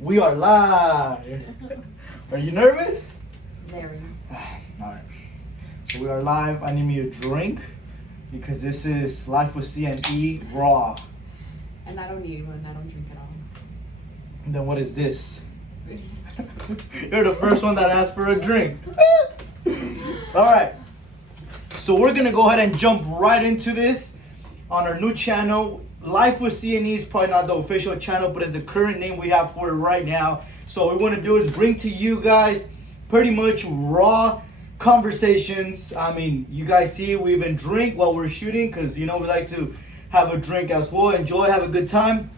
We are live. Are you nervous? Very. Alright. So we are live. I need me a drink because this is Life with C&E Raw. And I don't need one. I don't drink at all. Then what is this? You're the first one that asked for a drink. Alright. So we're gonna go ahead and jump right into this on our new channel. Life with C&E is probably not the official channel, but it's the current name we have for it right now. So what we want to do is bring to you guys pretty much raw conversations. I mean, you guys see we even drink while we're shooting because, you know, we like to have a drink as well, enjoy, have a good time.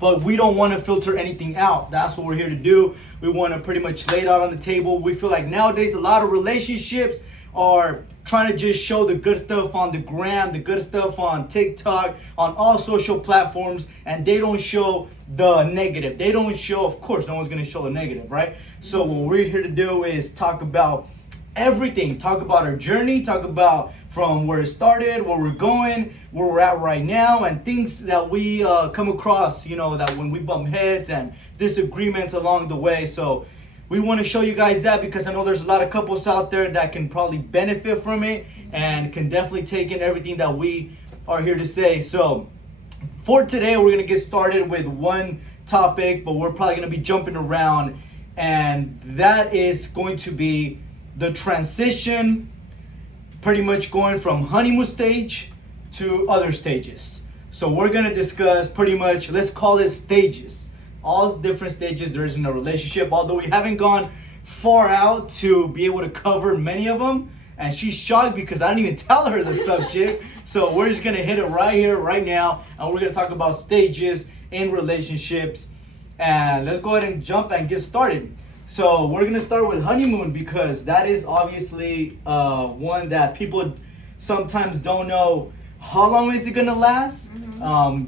But we don't want to filter anything out. That's what we're here to do. We want to pretty much lay it out on the table. We feel like nowadays a lot of relationships are trying to just show the good stuff on the gram, the good stuff on TikTok, on all social platforms, and they don't show the negative. They don't show, of course, no one's going to show the negative, right? So what we're here to do is talk about everything. Talk about our journey, talk about from where it started, where we're going, where we're at right now, and things that we come across, you know, that when we bump heads and disagreements along the way. So we want to show you guys that because I know there's a lot of couples out there that can probably benefit from it and can definitely take in everything that we are here to say. So for today, we're going to get started with one topic, but we're probably going to be jumping around, and that is going to be the transition, pretty much going from honeymoon stage to other stages. So we're going to discuss pretty much, let's call it stages. All different stages there is in a relationship, although we haven't gone far out to be able to cover many of them. And she's shocked because I didn't even tell her the subject. So we're just going to hit it right here, right now. And we're going to talk about stages in relationships. And let's go ahead and jump and get started. So we're going to start with honeymoon because that is obviously one that people sometimes don't know how long is it going to last.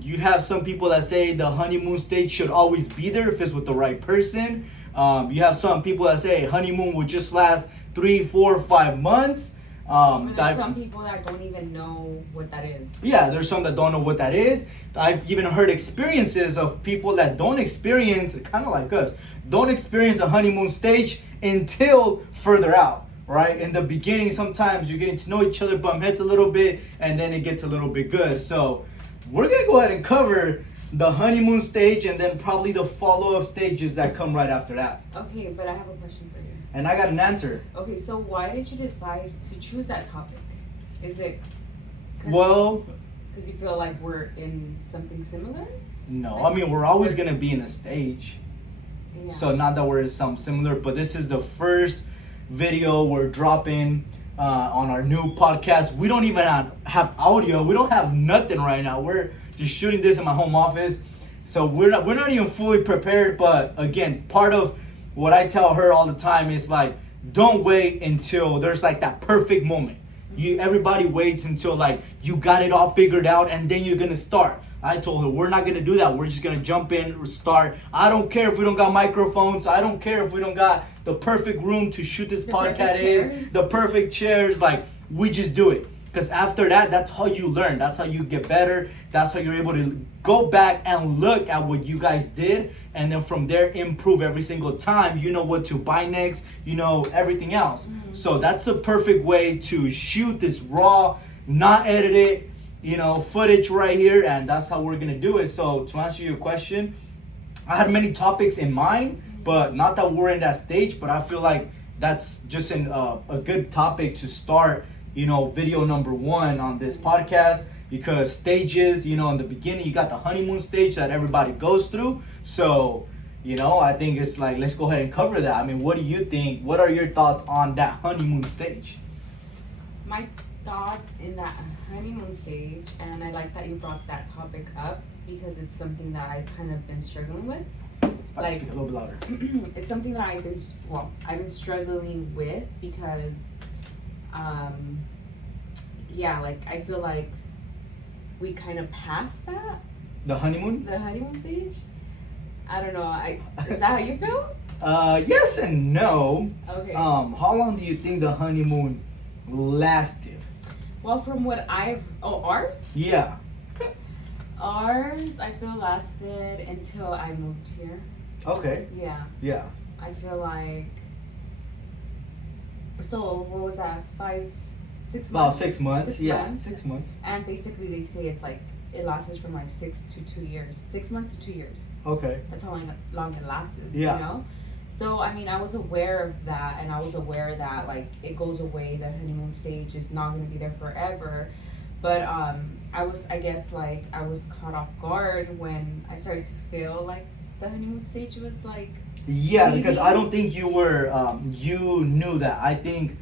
You have some people that say the honeymoon stage should always be there if it's with the right person. You have some people that say honeymoon will just last 3, 4, 5 months. There's some people that don't even know what that is. Yeah, there's some that don't know what that is. I've even heard experiences of people that don't experience, kind of like us, don't experience a honeymoon stage until further out, right? In the beginning, sometimes you're getting to know each other, bump heads a little bit, and then it gets a little bit good. So we're going to go ahead and cover the honeymoon stage and then probably the follow-up stages that come right after that. Okay, but I have a question for you. And I got an answer. Okay, so why did you decide to choose that topic? Is it because you feel like we're in something similar? No, like, I mean, we're always going to be in a stage. Yeah. So not that we're in something similar, but this is the first video we're dropping on our new podcast. We don't even have audio. We don't have nothing right now. We're just shooting this in my home office. So we're not even fully prepared. But again, part of what I tell her all the time is like, don't wait until there's like that perfect moment. Everybody waits until like you got it all figured out and then you're gonna start. I told her we're not gonna do that. We're just gonna jump in, start. I don't care if we don't got microphones. I don't care if we don't got the perfect room to shoot this podcast the perfect chairs. Like, we just do it. Because after that, that's how you learn. That's how you get better. That's how you're able to go back and look at what you guys did. And then from there, improve every single time. You know what to buy next. You know everything else. Mm-hmm. So that's a perfect way to shoot this raw, not edited, you know, footage right here. And that's how we're going to do it. So to answer your question, I had many topics in mind, but not that we're in that stage. But I feel like that's just a good topic to start, you know, video number 1 on this podcast, because stages, you know, in the beginning, you got the honeymoon stage that everybody goes through. So, you know, I think it's like, let's go ahead and cover that. I mean, what do you think? What are your thoughts on that honeymoon stage? My thoughts in that honeymoon stage, and I like that you brought that topic up because it's something that I've kind of been struggling with. Like, speak a little bit louder. It's something that I've been struggling with because like I feel like we kind of passed that. The honeymoon stage. I don't know. Is that how you feel? Yes and no. Okay. How long do you think the honeymoon lasted? Well, from what ours? Yeah. Ours, I feel, lasted until I moved here. Okay. Yeah. Yeah. I feel like. So what was that? 6 About months. 6 months. 6 Yeah. months. 6 months. And basically, they say it's like it lasts from like 6 to 2 years. 6 months to 2 years. Okay. That's how long it lasted. Yeah. You know. So I mean, I was aware of that, and I was aware that like it goes away. The honeymoon stage is not going to be there forever. But I guess like I was caught off guard when I started to feel like the honeymoon stage was like. Yeah, because I Maybe. don't think you knew that. I think,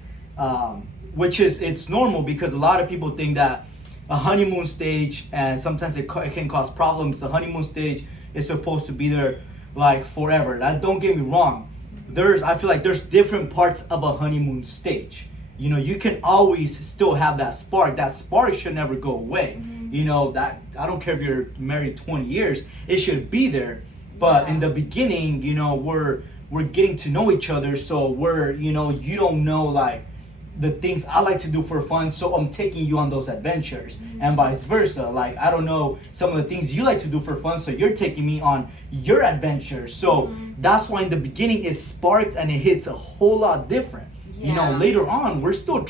which is, it's normal because a lot of people think that a honeymoon stage, and sometimes it can cause problems. The honeymoon stage is supposed to be there like forever. That, don't get me wrong. I feel like there's different parts of a honeymoon stage. You know, you can always still have that spark. That spark should never go away. You know, that I don't care if you're married 20 years, it should be there. But in the beginning, you know, we're getting to know each other, so you don't know like the things I like to do for fun, so I'm taking you on those adventures, and vice versa. Like, I don't know some of the things you like to do for fun, so you're taking me on your adventures. So that's why in the beginning it sparks and it hits a whole lot different. You know, Yeah. later on we're still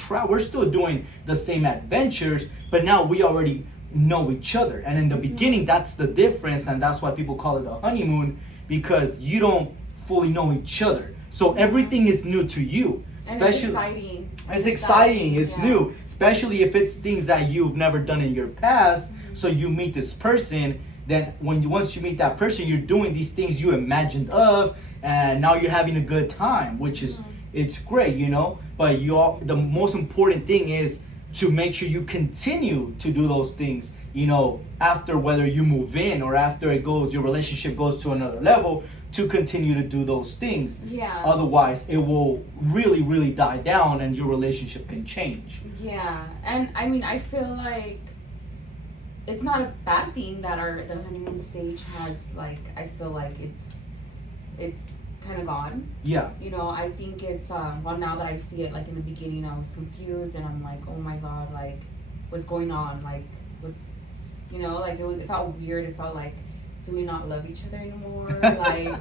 doing the same adventures, but now we already know each other. And in the beginning, that's the difference, and that's why people call it a honeymoon, because you don't fully know each other. So everything is new to you. And it's exciting. It's exciting. It's yeah. new, especially if it's things that you've never done in your past. So you meet this person, then once you meet that person, you're doing these things you imagined of, and now you're having a good time, which is it's great, you know. But the most important thing is to make sure you continue to do those things, you know, after, whether you move in or after your relationship goes to another level, to continue to do those things. Yeah. Otherwise, it will really, really die down and your relationship can change. Yeah, and I mean, I feel like it's not a bad thing that the honeymoon stage has, like, I feel like it's kind of gone. Yeah. You know, I think it's well, now that I see it, like in the beginning I was confused and I'm like, oh my god, like what's going on, like what's, you know, like it felt weird. It felt like, do we not love each other anymore? Like,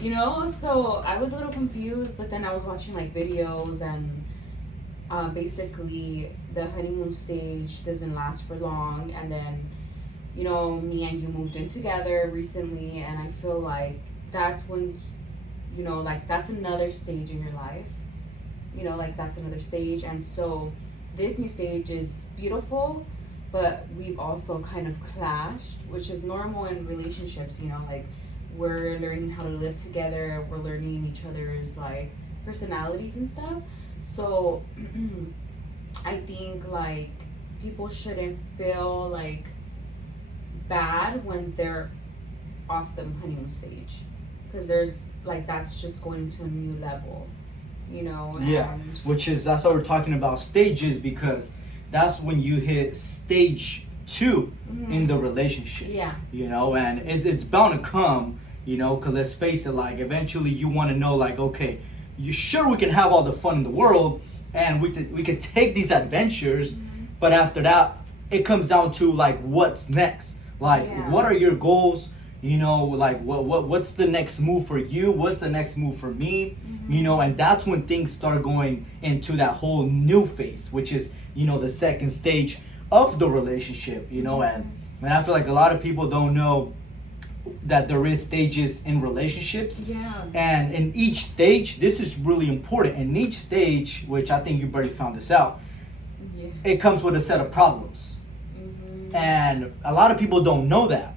you know, so I was a little confused, but then I was watching like videos, and basically the honeymoon stage doesn't last for long, and then, you know, me and you moved in together recently, and I feel like that's when, you know, like that's another stage in your life, you know, like that's another stage. And so this new stage is beautiful, but we've also kind of clashed, which is normal in relationships, you know, like we're learning how to live together, we're learning each other's like personalities and stuff. So I think like people shouldn't feel like bad when they're off the honeymoon stage, because there's like, that's just going to a new level, you know. Yeah, and that's why we're talking about stages, because that's when you hit stage 2 in the relationship. Yeah. You know, and it's bound to come, you know, because let's face it, like eventually you want to know, like, okay, you sure we can have all the fun in the world and we could take these adventures, but after that it comes down to like, what's next? Like, what are your goals? You know, like what's the next move for you? What's the next move for me? You know, and that's when things start going into that whole new phase, which is, you know, the second stage of the relationship, you know. And I feel like a lot of people don't know that there is stages in relationships. Yeah. And in each stage, this is really important. In each stage, which I think you've already found this out, it comes with a set of problems. And a lot of people don't know that.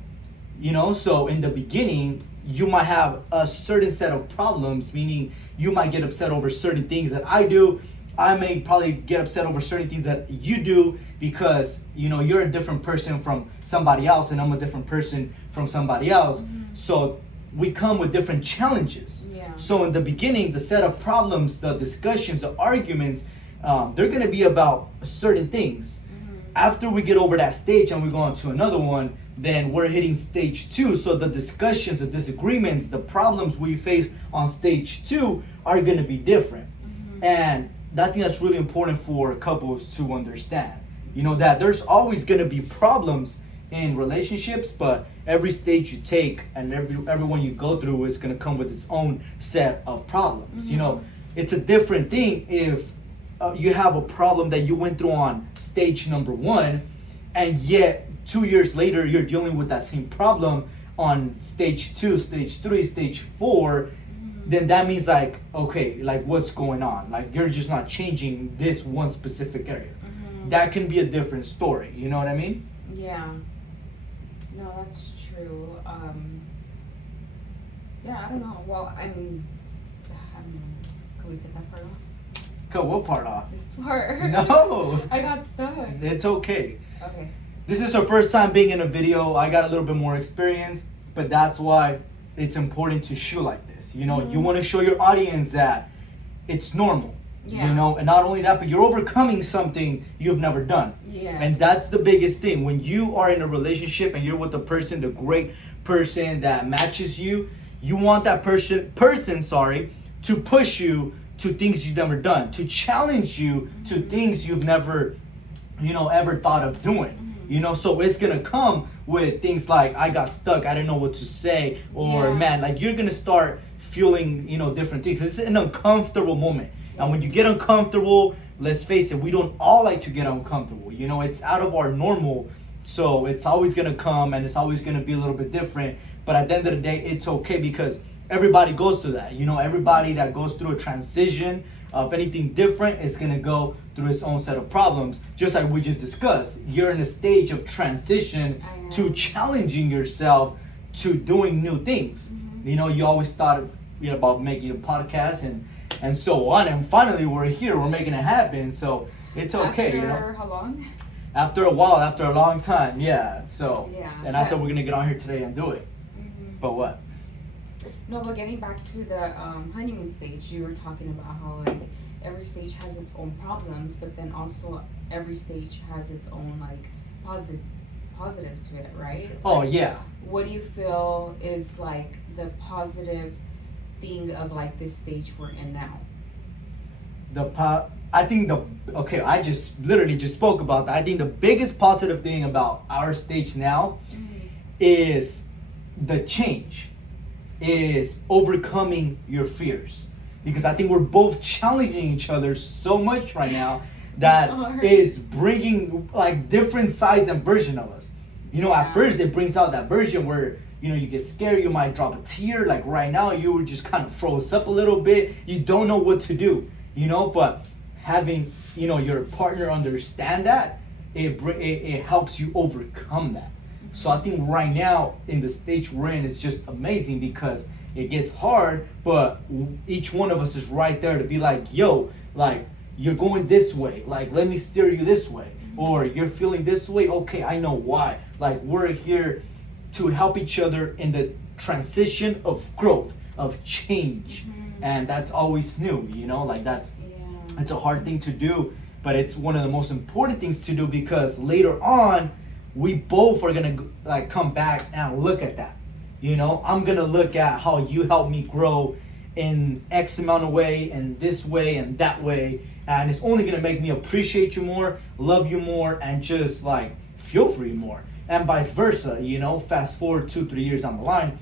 You know, so in the beginning, you might have a certain set of problems, meaning you might get upset over certain things that I do. I may probably get upset over certain things that you do, because, you know, you're a different person from somebody else and I'm a different person from somebody else. So we come with different challenges. Yeah. So in the beginning, the set of problems, the discussions, the arguments, they're going to be about certain things. After we get over that stage and we go on to another one, then we're hitting stage 2. So the discussions, the disagreements, the problems we face on stage 2 are going to be different. And I think that's really important for couples to understand. You know, that there's always going to be problems in relationships, but every stage you take and everyone you go through is gonna come with its own set of problems. You know, it's a different thing if you have a problem that you went through on stage number 1, and yet 2 years later you're dealing with that same problem on stage 2, stage 3, stage 4. Then that means like, okay, like what's going on? Like you're just not changing this one specific area. That can be a different story. You know what I mean? Yeah. No, that's true. Yeah, I don't know. Well, I mean, can we cut that part off? Cut what part off? This part. No. I got stuck. It's okay. Okay. This is her first time being in a video. I got a little bit more experience, but that's why it's important to shoot like this. You know, you want to show your audience that it's normal. Yeah. You know, and not only that, but you're overcoming something you've never done. Yeah. And that's the biggest thing. When you are in a relationship and you're with the person, the great person that matches you, you want that person, to push you to things you've never done, to challenge you to things you've never, ever thought of doing. You know, so it's gonna come with things like, I got stuck, I didn't know what to say, or man, like you're gonna start feeling, different things. It's an uncomfortable moment. And when you get uncomfortable, let's face it, we don't all like to get uncomfortable. You know, it's out of our normal. So it's always gonna come and it's always gonna be a little bit different. But at the end of the day, it's okay because everybody goes through that. You know, everybody that goes through a transition of anything different is gonna go through its own set of problems. Just like we just discussed, you're in a stage of transition to challenging yourself to doing new things. You know, you always thought about making a podcast and so on, and finally we're here, we're making it happen, so it's okay. After how long? After a while, after a long time, yeah. So and I but, said we're gonna get on here today and do it. But what? No, but getting back to the honeymoon stage, you were talking about how like every stage has its own problems, but then also every stage has its own like positive to it, right? Oh like, yeah. What do you feel is like the positive thing of like this stage we're in now? I just literally just spoke about that. I think the biggest positive thing about our stage now is the change, is overcoming your fears. Because I think we're both challenging each other so much right now that is bringing like different sides and version of us. You know, at first it brings out that version where you get scared, you might drop a tear. Like right now, you were just kind of froze up a little bit. You don't know what to do, but having, your partner understand that, it helps you overcome that. So I think right now in the stage we're in is just amazing because it gets hard, but each one of us is right there to be like, yo, like you're going this way, like let me steer you this way, or you're feeling this way, okay, I know why. Like we're here to help each other in the transition of growth, of change. And that's always new, like it's a hard thing to do, but it's one of the most important things to do because later on, we both are gonna like come back and look at that. I'm gonna look at how you helped me grow in X amount of way and this way and that way. And it's only gonna make me appreciate you more, love you more, and just like feel for you more. And vice versa, fast forward 2-3 years down the line,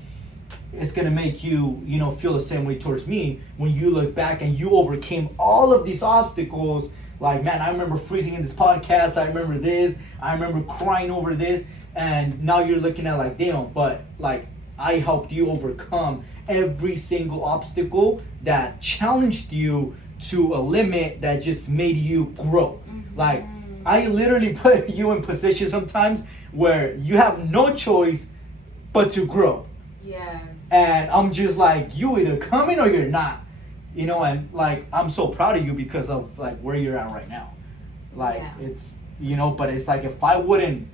it's gonna make you, feel the same way towards me when you look back and you overcame all of these obstacles. Like, man, I remember freezing in this podcast, I remember this, I remember crying over this, and now you're looking at like, damn, but like, I helped you overcome every single obstacle that challenged you to a limit that just made you grow. Like, I literally put you in positions sometimes where you have no choice but to grow. Yes. And I'm just like, you either coming or you're not. And like, I'm so proud of you because of like where you're at right now. Like it's, but it's like, if I wouldn't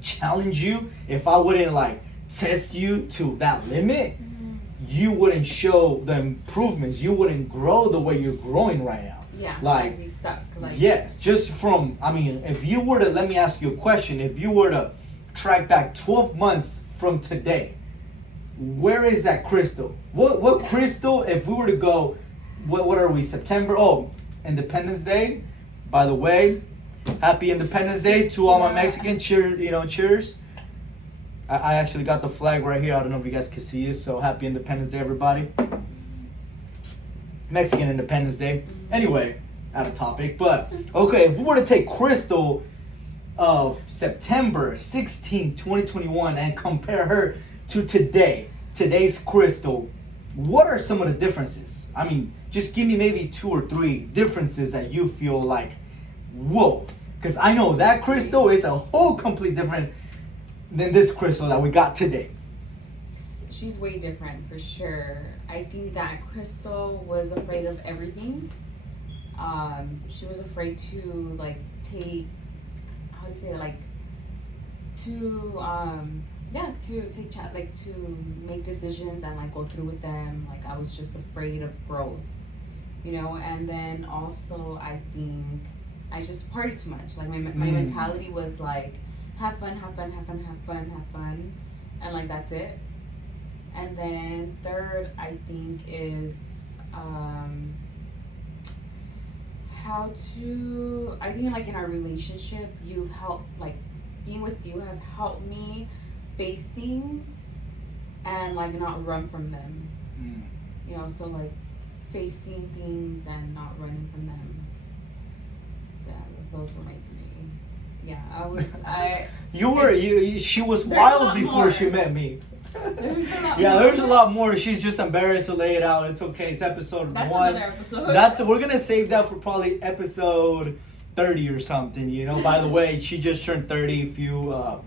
challenge you, if I wouldn't like test you to that limit, you wouldn't show the improvements. You wouldn't grow the way you're growing right now. Yeah, like be stuck. Like, yes, just from, if you were to, let me ask you a question. If you were to track back 12 months from today, where is that Crystal? What Crystal, if we were to go, what are we, September? Oh, Independence Day. By the way, happy Independence Day to all my Mexican cheers. I actually got the flag right here. I don't know if you guys can see it. So happy Independence Day, everybody. Mexican Independence Day. Anyway, out of topic. But, okay, if we were to take Crystal of September 16, 2021, and compare her to today's Crystal, what are some of the differences? I mean, just give me maybe 2 or 3 differences that you feel like, whoa. Because I know that Crystal is a whole complete different than this Crystal that we got today. She's way different for sure. I think that Crystal was afraid of everything. She was afraid to like take, how do you say it, like to take like to make decisions and like go through with them. Like I was just afraid of growth, you know. And then also I think I just partied too much. Like my mentality was like have fun, and like that's it. And then third, I think is I think like in our relationship, you've helped, like being with you has helped me face things and like not run from them. You know, so like facing things and not running from them. So yeah, those were my 3. Yeah, She was wild before more. she met me. There's a lot Yeah, more. there's a lot more. She's just embarrassed to lay it out. It's okay. It's episode That's 1. another episode. We're gonna save that for probably episode 30 or something. You know. By the way, she just turned 30 a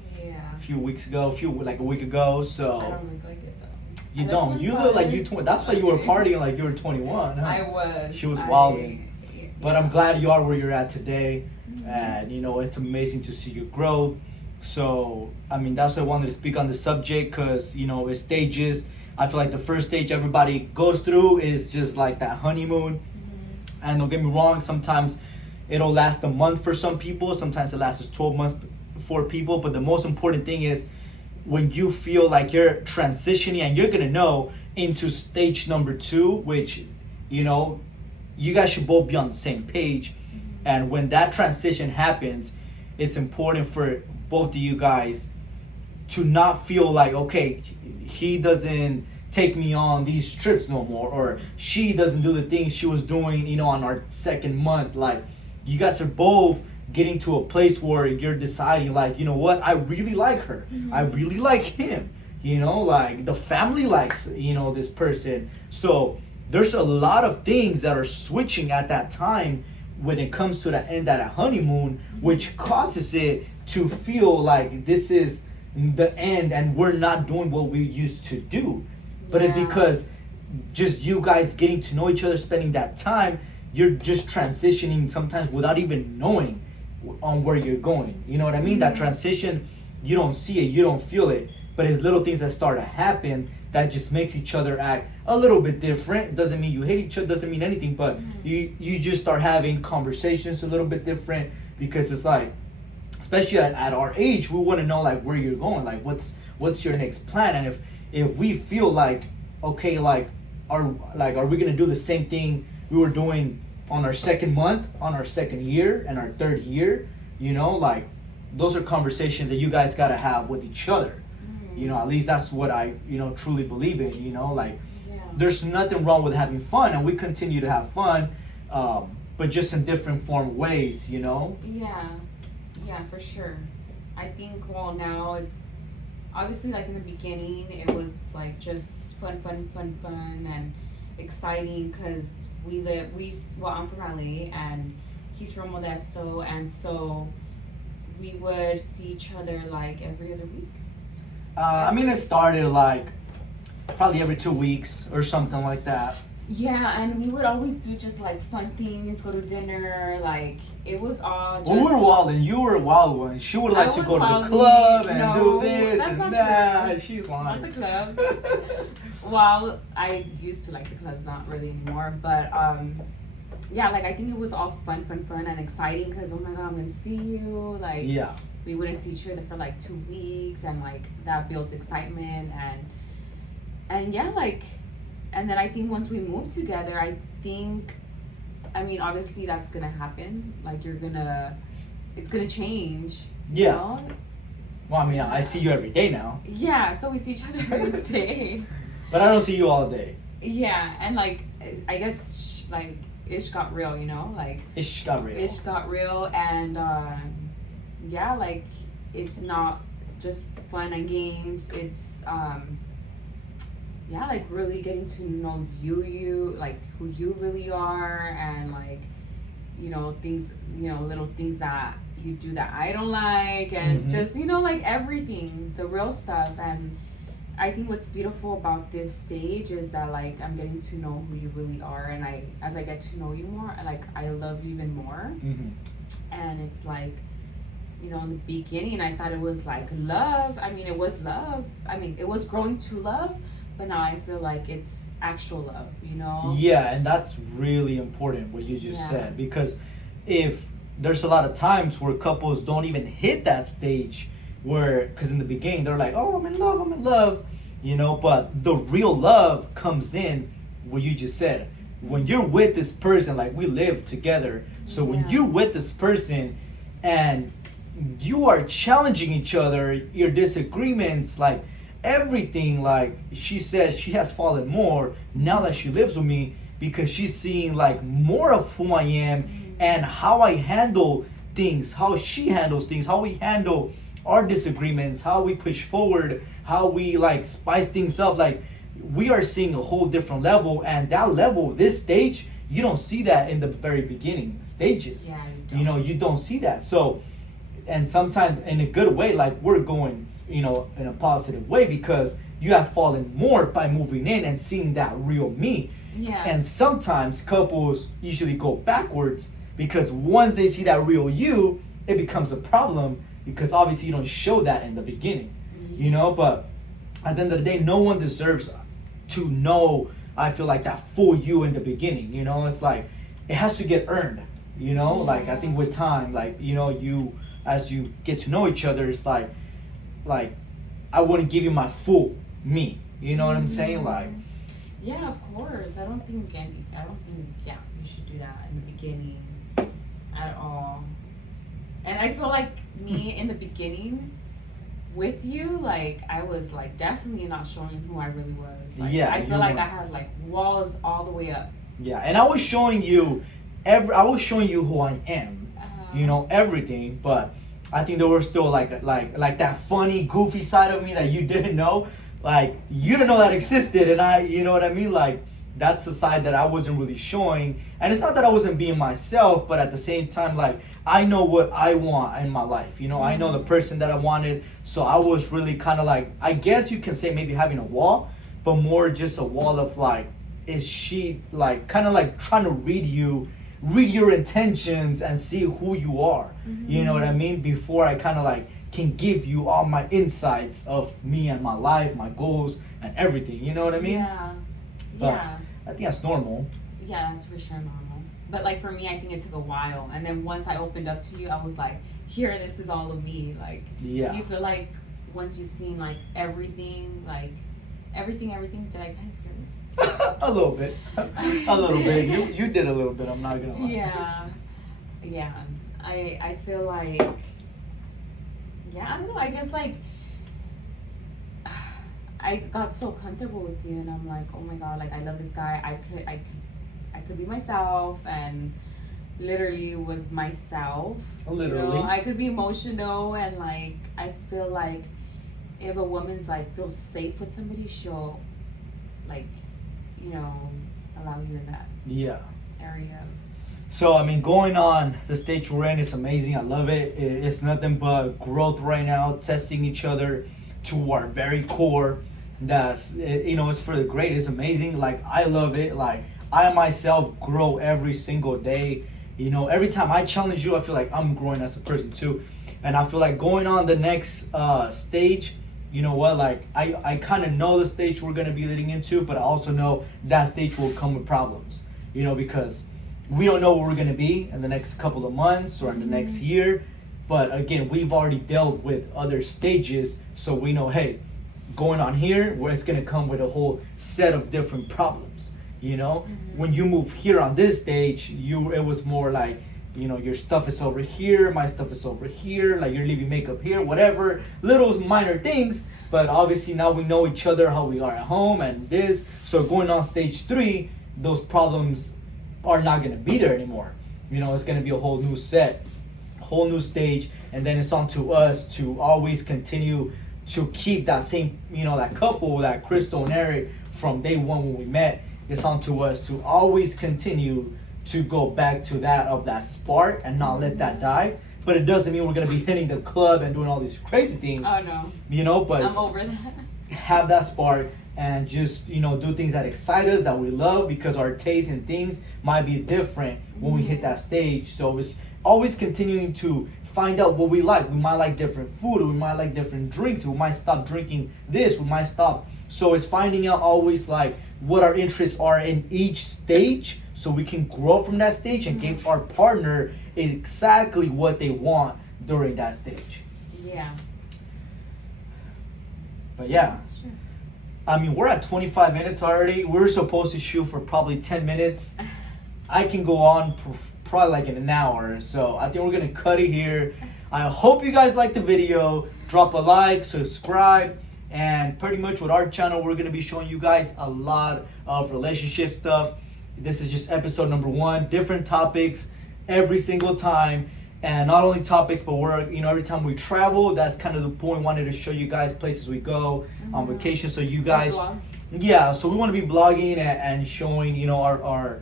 few weeks ago, like a week ago. So I don't look like it though. you don't. You look like you 20. That's why you were partying like you were 21. Huh? I was. She was wilding. Yeah. But I'm glad you are where you're at today. And you know, it's amazing to see your growth. So I mean, that's why I wanted to speak on the subject, because you know, it's stages. I feel like the first stage everybody goes through is just like that honeymoon. And don't get me wrong, sometimes it'll last a month for some people, sometimes it lasts 12 months for people. But the most important thing is when you feel like you're transitioning, and you're gonna know into stage number 2, which, you know, you guys should both be on the same page. And when that transition happens, it's important for both of you guys to not feel like, okay, he doesn't take me on these trips no more, or she doesn't do the things she was doing, you know, on our 2nd month. Like, you guys are both getting to a place where you're deciding, like, you know what, I really like her. I really like him. You know, like the family likes, you know, this person. So there's a lot of things that are switching at that time when it comes to the end of that honeymoon, which causes it to feel like this is the end and we're not doing what we used to do. But it's because just you guys getting to know each other, spending that time, you're just transitioning sometimes without even knowing on where you're going. You know what I mean? That transition, you don't see it, you don't feel it, but it's little things that start to happen that just makes each other act a little bit different. It doesn't mean you hate each other, doesn't mean anything, but you just start having conversations a little bit different, because it's like, especially at our age, we want to know like where you're going, like what's your next plan. And if we feel like, okay, like are we gonna do the same thing we were doing on our 2nd month, on our 2nd year, and our 3rd year, you know, like those are conversations that you guys gotta have with each other. You know, at least that's what I, you know, truly believe in. You know, like there's nothing wrong with having fun, and we continue to have fun, but just in different ways, you know. Yeah, for sure. I think, well, now it's obviously like in the beginning it was like just fun and exciting, because I'm from LA and he's from Modesto, and so we would see each other like every other week. I mean, it started like probably every 2 weeks or something like that. Yeah, and we would always do just like fun things, go to dinner, like it was all just... Well, we were wild and you were a wild one. She would like to go to the club and do this and that. She's lying. Not the clubs. Well, I used to like the clubs, not really anymore, but yeah, like I think it was all fun and exciting, because oh my god, I'm gonna see you, like we wouldn't see each other for like 2 weeks, and like that builds excitement, and yeah, like, and then I think once we moved together, I mean, obviously that's gonna happen, like it's gonna change, you know? Well, I mean, I see you every day now, Yeah, so we see each other every day. but I don't see you all day. Yeah, and like I guess like ish got real, you know, like It's got real. ish got real, and yeah, like it's not just fun and games. It's yeah, like really getting to know you like who you really are, and like things, little things that you do that I don't like, and just like everything, the real stuff. And I think what's beautiful about this stage is that like I'm getting to know who you really are, and as I get to know you more, I love you even more. And it's like, in the beginning I thought it was like love. I mean, it was love. I mean, it was growing to love, but now I feel like it's actual love. Yeah, and that's really important what you just said, because if there's a lot of times where couples don't even hit that stage where, because in the beginning they're like, oh, I'm in love, but the real love comes in what you just said. When you're with this person, like we live together, so when you're with this person and you are challenging each other, your disagreements, like everything, like she says she has fallen more now that she lives with me, because she's seeing like more of who I am and how I handle things, how she handles things, how we handle our disagreements, how we push forward, how we like spice things up. Like we are seeing a whole different level, and that level, this stage, you don't see that in the very beginning stages. You don't see that. So, and sometimes in a good way, like we're going in a positive way, because you have fallen more by moving in and seeing that real me. And sometimes couples usually go backwards, because once they see that real you, it becomes a problem, because obviously you don't show that in the beginning. But at the end of the day, no one deserves to know, I feel like, that full you in the beginning. It's like it has to get earned. Like I think with time, like you, as you get to know each other, it's like I wouldn't give you my full me. You know what I'm saying? Like, yeah, of course. I don't think you should do that in the beginning at all. And I feel like me in the beginning with you, like I was like definitely not showing who I really was. Like, I feel like I had like walls all the way up. Yeah, and I was showing you who I am. Everything, but I think there was still like that funny, goofy side of me that you didn't know. Like you didn't know that existed, and I, you know what I mean? Like that's a side that I wasn't really showing. And it's not that I wasn't being myself, but at the same time, like I know what I want in my life. I know the person that I wanted. So I was really kind of like, I guess you can say maybe having a wall, but more just a wall of like, is she like kind of like trying to read your intentions and see who you are. You know what I mean? Before I kind of like can give you all my insights of me and my life, my goals and everything. You know what I mean? But I think that's normal. Yeah, that's for sure normal. But like for me, I think it took a while. And then once I opened up to you, I was like, here, this is all of me. Like, do you feel like once you've seen like everything, did I kind of scare you? A little bit. A little bit. You did a little bit, I'm not gonna lie. Yeah. I feel like, I don't know, I guess like I got so comfortable with you, and I'm like, oh my god, like I love this guy. I could be myself, and literally was myself. Literally. I could be emotional, and like I feel like if a woman's like feels safe with somebody, she'll like allow you in that area. So I mean, going on the stage we're in is amazing. I love it. It's nothing but growth right now, testing each other to our very core. That's it's for the great. It's amazing. Like I love it. Like I myself grow every single day. Every time I challenge you, I feel like I'm growing as a person too. And I feel like going on the next stage, you know what, like I kind of know the stage we're gonna be leading into, but I also know that stage will come with problems, because we don't know where we're gonna be in the next couple of months or in the next year. But again, we've already dealt with other stages, so we know, hey, going on here, where it's gonna come with a whole set of different problems. When you move here on this stage, it was more like you know, your stuff is over here, my stuff is over here, like you're leaving makeup here, whatever, little minor things. But obviously now we know each other, how we are at home and this. So going on stage 3, those problems are not gonna be there anymore. You know, it's gonna be a whole new set, whole new stage, and then it's on to us to always continue to keep that same, you know, that couple, that Crystal and Eric from day one when we met. It's on to us to always continue to go back to that spark and not let that die. But it doesn't mean we're gonna be hitting the club and doing all these crazy things. Oh no. You know, but I'm over that. have that spark and just, you know, do things that excite us, that we love, because our taste and things might be different when we hit that stage. So it's always continuing to find out what we like. We might like different food, we might like different drinks, we might stop drinking this, we might stop. So it's finding out always like what our interests are in each stage, so we can grow from that stage and give our partner exactly what they want during that stage. Yeah. But yeah, That's true. I mean, we're at 25 minutes already. We're supposed to shoot for probably 10 minutes. I can go on probably like in an hour. So I think we're going to cut it here. I hope you guys liked the video. Drop a like, subscribe. And pretty much with our channel, we're going to be showing you guys a lot of relationship stuff. This is just episode number 1. Different topics every single time. And not only topics, but we're, you know, every time we travel, that's kind of the point. We wanted to show you guys places we go on vacation. So you guys, yeah, so we want to be blogging and showing, you know, our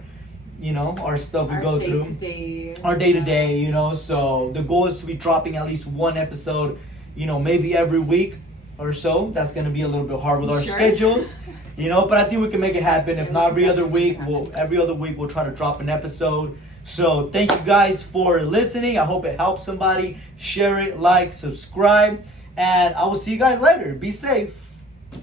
you know, our stuff we go through. Our day to day, you know. So the goal is to be dropping at least 1 episode, you know, maybe every week or so. That's going to be a little bit hard with our schedules, you know, but I think we can make it happen. If not every other week, every other week we'll try to drop an episode. So thank you guys for listening. I hope it helps somebody. Share it, like, subscribe, and I will see you guys later. Be safe.